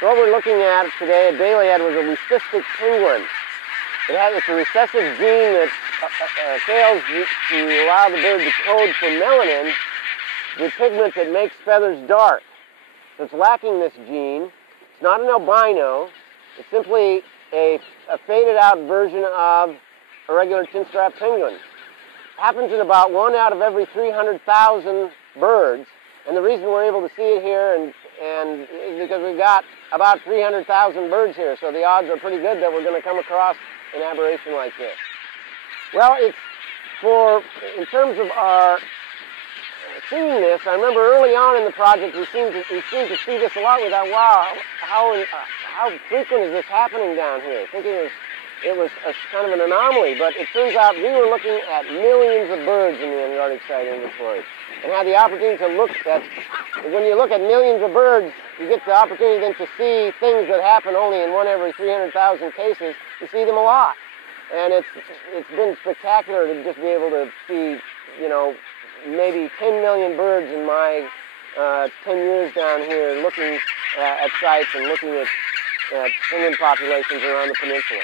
So what we're looking at today at Baileyhead was a leucistic penguin. It's a recessive gene that fails to allow the bird to code for melanin, the pigment that makes feathers dark. So it's lacking this gene. It's not an albino. It's simply a faded out version of a regular chinstrap penguin. It happens in about 1 out of every 300,000 birds. And the reason we're able to see it here and is because we've got about 300,000 birds here. So the odds are pretty good that we're going to come across an aberration like this. Well, in terms of our seeing this, I remember early on in the project we seemed to see this a lot. We thought, wow, how frequent is this happening down here? Thinking it was a kind of an anomaly, but it turns out we were looking at millions of birds in the Antarctic site inventory and had the opportunity to look at, when you look at millions of birds, you get the opportunity then to see things that happen only in 1 every 300,000 cases. You see them a lot. And it's been spectacular to just be able to see, maybe 10 million birds in my 10 years down here looking at sites and looking at penguin populations around the peninsula.